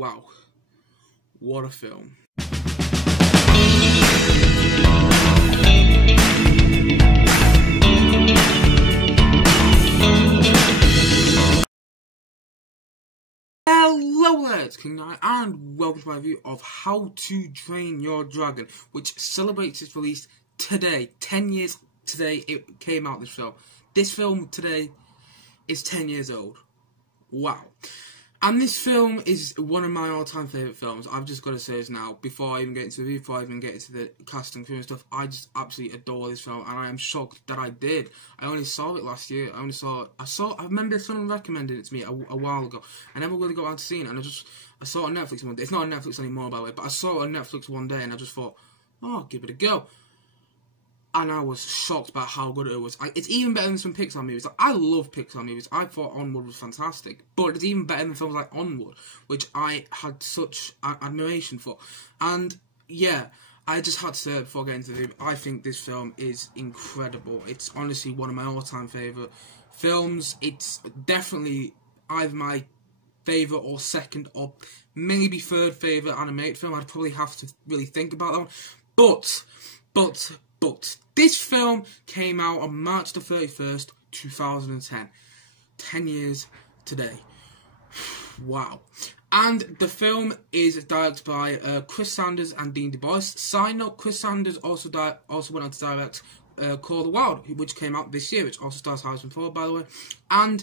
Wow, what a film. Hello there, it's King Knight, and welcome to my review of How to Train Your Dragon, which celebrates its release today. 10 years today it came out, this film. This film today is 10 years old. Wow. And this film is one of my all-time favourite films. I've just got to say this now, before I even get into the review, before I even get into the cast and crew and stuff. I just absolutely adore this film, and I am shocked that I did. I only saw it last year. I remember someone recommended it to me a while ago. I never really got around to seeing it, and I saw it on Netflix one day. It's not on Netflix anymore, by the way, but I saw it on Netflix one day, and I just thought, oh, I'll give it a go. And I was shocked by how good it was. It's even better than some Pixar movies. I love Pixar movies. I thought Onward was fantastic. But it's even better than films like Onward, which I had such admiration for. And, yeah, I just had to say before getting into the review, I think this film is incredible. It's honestly one of my all-time favourite films. It's definitely either my favourite or second or maybe third favourite animated film. I'd probably have to really think about that one. But this film came out on March the 31st, 2010. 10 years today. Wow. And the film is directed by Chris Sanders and Dean Debois. Side note, Chris Sanders also went on to direct Call the Wild, which came out this year, which also stars Harrison Ford, by the way. And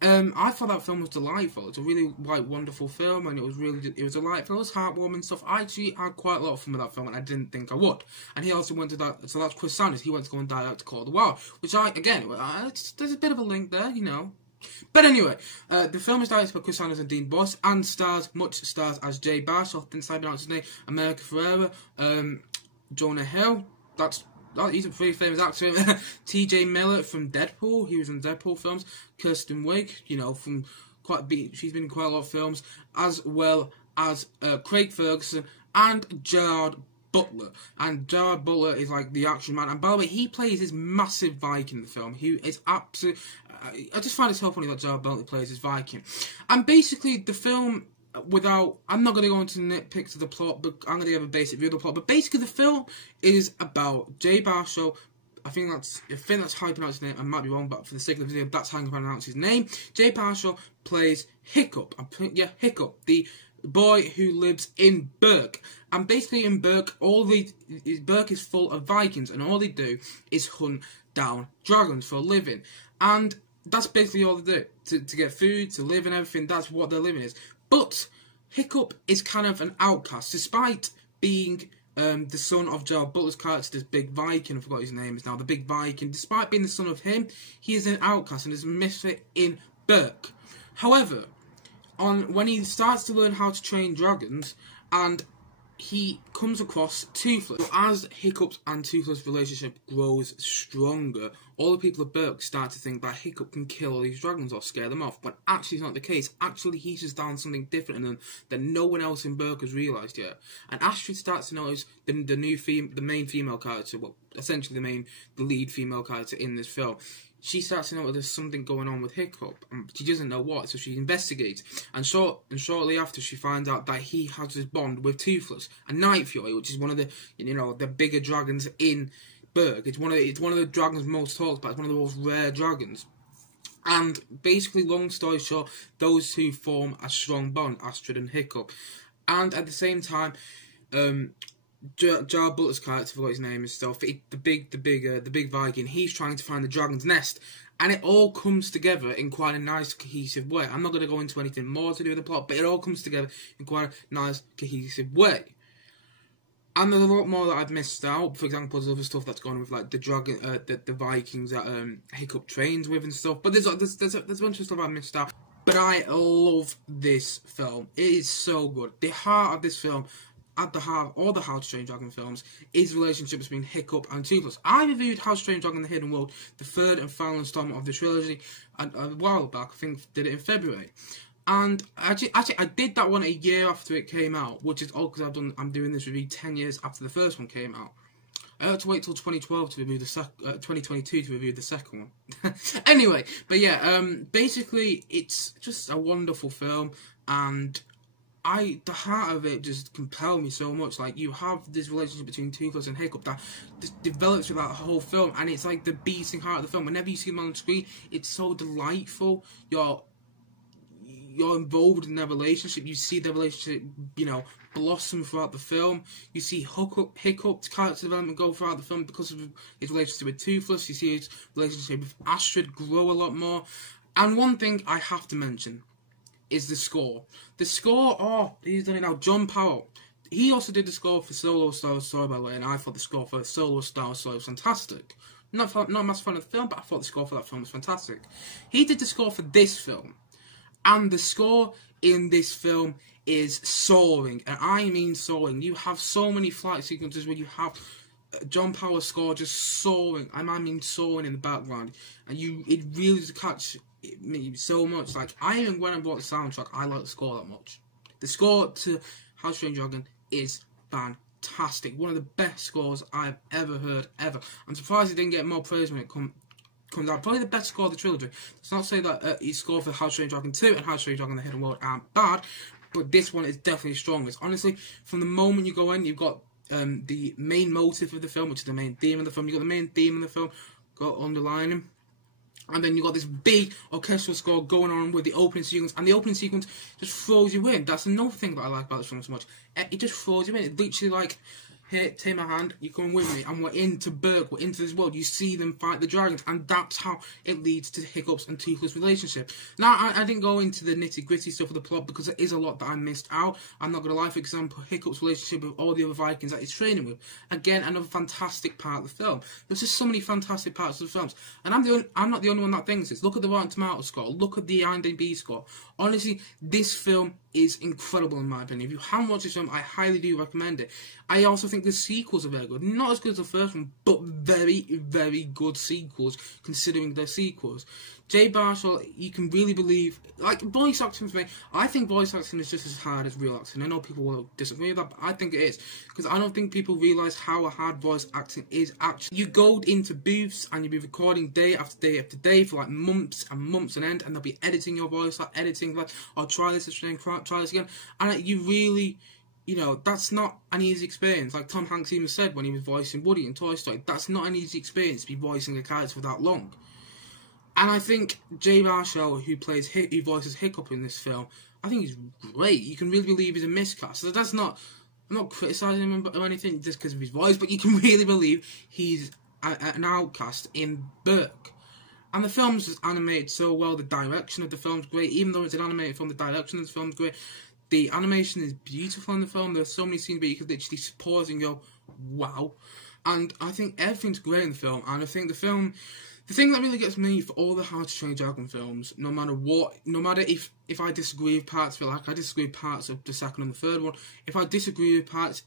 I thought that film was delightful. It's a really wonderful film, and it was delightful. It was heartwarming stuff. I actually had quite a lot of fun with that film, and I didn't think I would. And he also went to that. So that's Chris Sanders. He went to go and direct Call the Wild, which there's a bit of a link there, you know. But anyway, the film is directed by Chris Sanders and Dean Debois, and stars as Jay Baruchel, didn't say his name, America Ferrera, Jonah Hill. He's a pretty famous actor. T.J. Miller from Deadpool. He was in Deadpool films. Kirsten Wiig, you know, she's been in quite a lot of films, as well as Carig Ferguson and Gerald Butler. And Gerald Butler is like the action man. And by the way, he plays this massive Viking in the film. He is absolutely. I just find it so funny that Gerald Butler plays this Viking. And basically, the film. I'm not going to go into nitpicks of the plot, but I'm going to give a basic view of the plot. But basically, the film is about Jay Baruchel. I think that's how you pronounce his name. I might be wrong, but for the sake of the video, that's how you pronounce his name. Jay Baruchel plays Hiccup. Hiccup, the boy who lives in Berk. And basically, in Berk, Berk is full of Vikings, and all they do is hunt down dragons for a living. And that's basically all they do to get food, to live, and everything. That's what their living is. But Hiccup is kind of an outcast, despite being the son of Gerald Butler's character, this big Viking. I forgot his name is now, the big Viking. Despite being the son of him, he is an outcast and is a misfit in Berk. However, when he starts to learn how to train dragons, and he comes across Toothless. As Hiccup's and Toothless' relationship grows stronger, all the people of Berk start to think that Hiccup can kill all these dragons or scare them off, but actually it's not the case. Actually, he's just done something different in them that no one else in Berk has realised yet. And Astrid starts to notice the main female character, well, essentially the lead female character in this film. She starts to know that there's something going on with Hiccup, and she doesn't know what, so she investigates. And shortly after, she finds out that he has this bond with Toothless and Night Fury, which is one of the bigger dragons in Berk. It's one of the dragons most talked about. It's one of the most rare dragons. And basically, long story short, those two form a strong bond, Astrid and Hiccup. And at the same time, Gerald Butler's character, I forgot his name and stuff, the big Viking, he's trying to find the dragon's nest, and it all comes together in quite a nice, cohesive way. I'm not going to go into anything more to do with the plot, but it all comes together in quite a nice, cohesive way. And there's a lot more that I've missed out. For example, there's other stuff that's gone with, like the dragon, the Vikings that Hiccup trains with and stuff. But there's a bunch of stuff I've missed out. But I love this film. It is so good. The heart of this film, at the heart of all the How to Train Dragon films, is the relationship between Hiccup and Toothless. I reviewed How to Train Dragon: The Hidden World, the third and final installment of the trilogy, a while back. I think did it in February. And actually, I did that one a year after it came out, which is odd because I'm doing this review 10 years after the first one came out. I had to wait till 2012 to review the 2022 to review the second one. Anyway, but yeah, basically it's just a wonderful film, and the heart of it just compelled me so much. Like, you have this relationship between Toothless and Hiccup that just develops throughout the whole film, and it's like the beating heart of the film. Whenever you see them on the screen, it's so delightful. You're involved in their relationship. You see their relationship, blossom throughout the film. You see Hiccup's character development go throughout the film because of his relationship with Toothless. You see his relationship with Astrid grow a lot more. And one thing I have to mention is the score. The score, he's done it now. John Powell. He also did the score for Solo Star Wars Story, by the way, and I thought the score for Solo Star Wars Story was fantastic. Not a massive fan of the film, but I thought the score for that film was fantastic. He did the score for this film, and the score in this film is soaring, and I mean soaring. You have so many flight sequences where you have John Powell's score just soaring. I mean soaring in the background, and it really does catch me so much. Like, when I bought the soundtrack, I like the score that much. The score to How to Train Your Dragon is fantastic. One of the best scores I've ever heard, ever. I'm surprised it didn't get more praise when it comes out. Probably the best score of the trilogy. Let's not say that his score for How to Train Your Dragon 2 and How to Train Your Dragon The Hidden World aren't bad, but this one is definitely strongest. Honestly, from the moment you go in, you've got the main motive of the film, which is the main theme of the film. You've got the main theme of the film, got underlining. And then you got this big orchestral score going on with the opening sequence, and the opening sequence just throws you in. That's another thing that I like about this film so much. It just throws you in. It's literally like, here, take my hand, you're coming with me, and we're into Berk, we're into this world. You see them fight the dragons, and that's how it leads to Hiccup's and Toothless' relationship. Now, I didn't go into the nitty-gritty stuff of the plot, because there is a lot that I missed out. I'm not going to lie, for example, Hiccup's relationship with all the other Vikings that he's training with. Again, another fantastic part of the film. There's just so many fantastic parts of the films, and I'm not the only one that thinks this. Look at the Rotten Tomatoes score, look at the IMDB score. Honestly, this film is incredible in my opinion. If you haven't watched this film, I highly do recommend it. I also think the sequels are very good. Not as good as the first one, but very, very good sequels, considering they're sequels. Jay Baruchel, you can really believe, like, voice acting for me, I think voice acting is just as hard as real acting. I know people will disagree with that, but I think it is. Because I don't think people realise how hard voice acting is actually. You go into booths and you'll be recording day after day after day for like months and months on end, and they'll be editing your voice, like editing, like, oh, try this again, try this again. And you really, that's not an easy experience. Like Tom Hanks even said when he was voicing Woody in Toy Story, that's not an easy experience to be voicing a character for that long. And I think Jay Baruchel, who voices Hiccup in this film, I think he's great. You can really believe he's a miscast. So I'm not criticising him or anything just because of his voice, but you can really believe he's an outcast in Berk. And the film's just animated so well. The direction of the film's great. Even though it's an animated film, the direction of the film's great. The animation is beautiful in the film. There's so many scenes where you could literally pause and go, wow. And I think everything's great in the film. And I think the thing that really gets me for all the How to Train Your Dragon films, no matter if I disagree with parts of it, like I disagree with parts of the second and the third one, if I disagree with parts,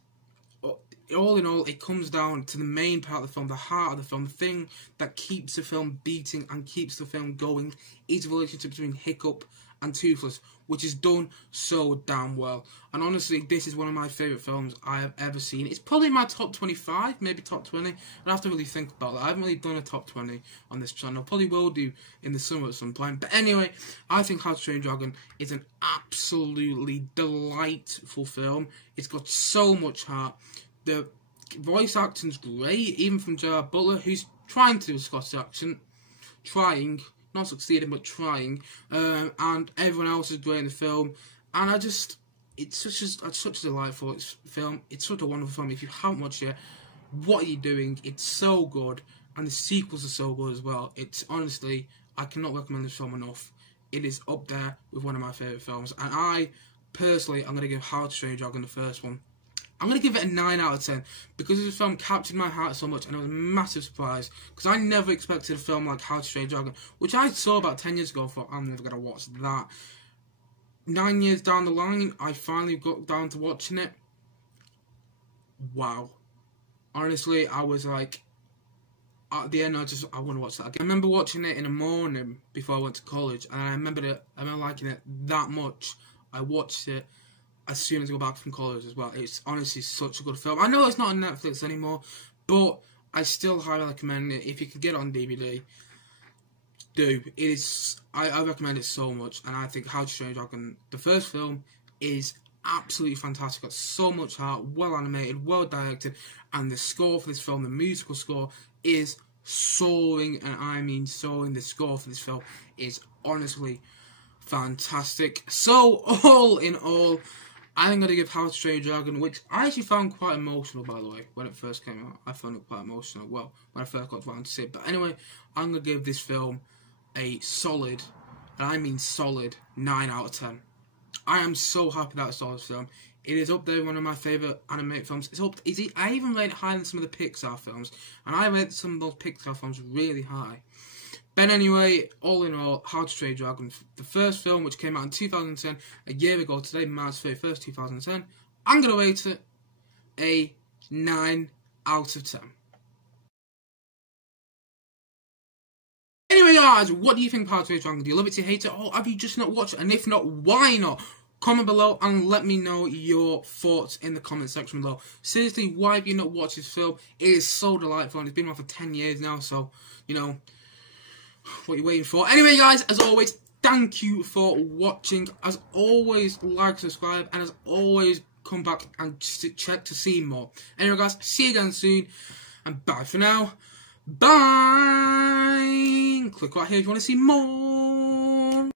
all in all, it comes down to the main part of the film, the heart of the film, the thing that keeps the film beating and keeps the film going is the relationship between Hiccup and Toothless, which is done so damn well. And honestly, this is one of my favourite films I have ever seen. It's probably my top 25, maybe top 20. I'd have to really think about that. I haven't really done a top 20 on this channel. Probably will do in the summer at some point. But anyway, I think How to Train Your Dragon is an absolutely delightful film. It's got so much heart. The voice acting's great, even from Gerald Butler, who's trying to do a Scottish accent. Not succeeding, but trying. And everyone else is great in the film. And it's such a delightful film. It's such a wonderful film. If you haven't watched it, what are you doing? It's so good. And the sequels are so good as well. It's honestly, I cannot recommend this film enough. It is up there with one of my favourite films. And I, personally, I'm going to give How to Train Your Dragon the first one. I'm going to give it a 9 out of 10 because this film captured my heart so much and it was a massive surprise because I never expected a film like How to Train Your Dragon, which I saw about 10 years ago. I thought, I'm never going to watch that. 9 years down the line, I finally got down to watching it. Wow. Honestly, I was like, at the end, I want to watch that again. I remember watching it in the morning before I went to college and I remember liking it that much. I watched it as soon as I go back from college as well. It's honestly such a good film. I know it's not on Netflix anymore, but I still highly recommend it. If you can get it on DVD, do. It is. I recommend it so much, and I think How to Train Your Dragon, the first film, is absolutely fantastic. Got so much heart, well animated, well directed, and the score for this film, the musical score, is soaring, and I mean soaring. The score for this film is honestly fantastic. So, all in all, I'm going to give How to Train Your Dragon, which I actually found quite emotional, by the way, when it first came out. I found it quite emotional, well, when I first got around to see it. But anyway, I'm going to give this film a solid, and I mean solid, 9 out of 10. I am so happy that I saw this film. It is up there, one of my favourite animated films. I even rate it higher than some of the Pixar films, and I rate some of those Pixar films really high. But anyway, all in all, How to Train Your Dragon, the first film, which came out in 2010, a year ago today, March 31st, 2010, I'm going to rate it a 9 out of 10. Anyway, guys, what do you think of How to Train Your Dragon? Do you love it, do you hate it, or have you just not watched it? And if not, why not? Comment below and let me know your thoughts in the comment section below. Seriously, why have you not watched this film? It is so delightful, and it's been on for 10 years now, so, you know, what are you waiting for? Anyway, guys, as always, thank you for watching. As always, like, subscribe, and as always, come back and check to see more. Anyway, guys, see you again soon, and bye for now. Bye! Click right here if you want to see more.